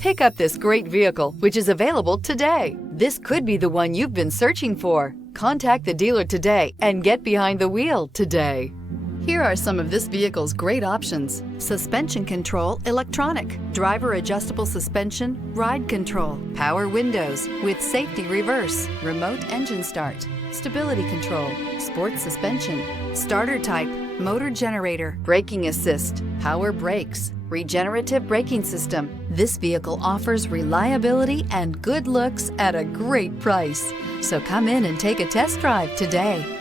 Pick up this great vehicle, which is available today. This could be the one you've been searching for. Contact the dealer today and get behind the wheel today. Here are some of this vehicle's great options: suspension control electronic, driver adjustable suspension, ride control, power windows with safety reverse, remote engine start, stability control, sports suspension, starter type, motor generator, braking assist, power brakes, regenerative braking system. This vehicle offers reliability and good looks at a great price. So come in and take a test drive today.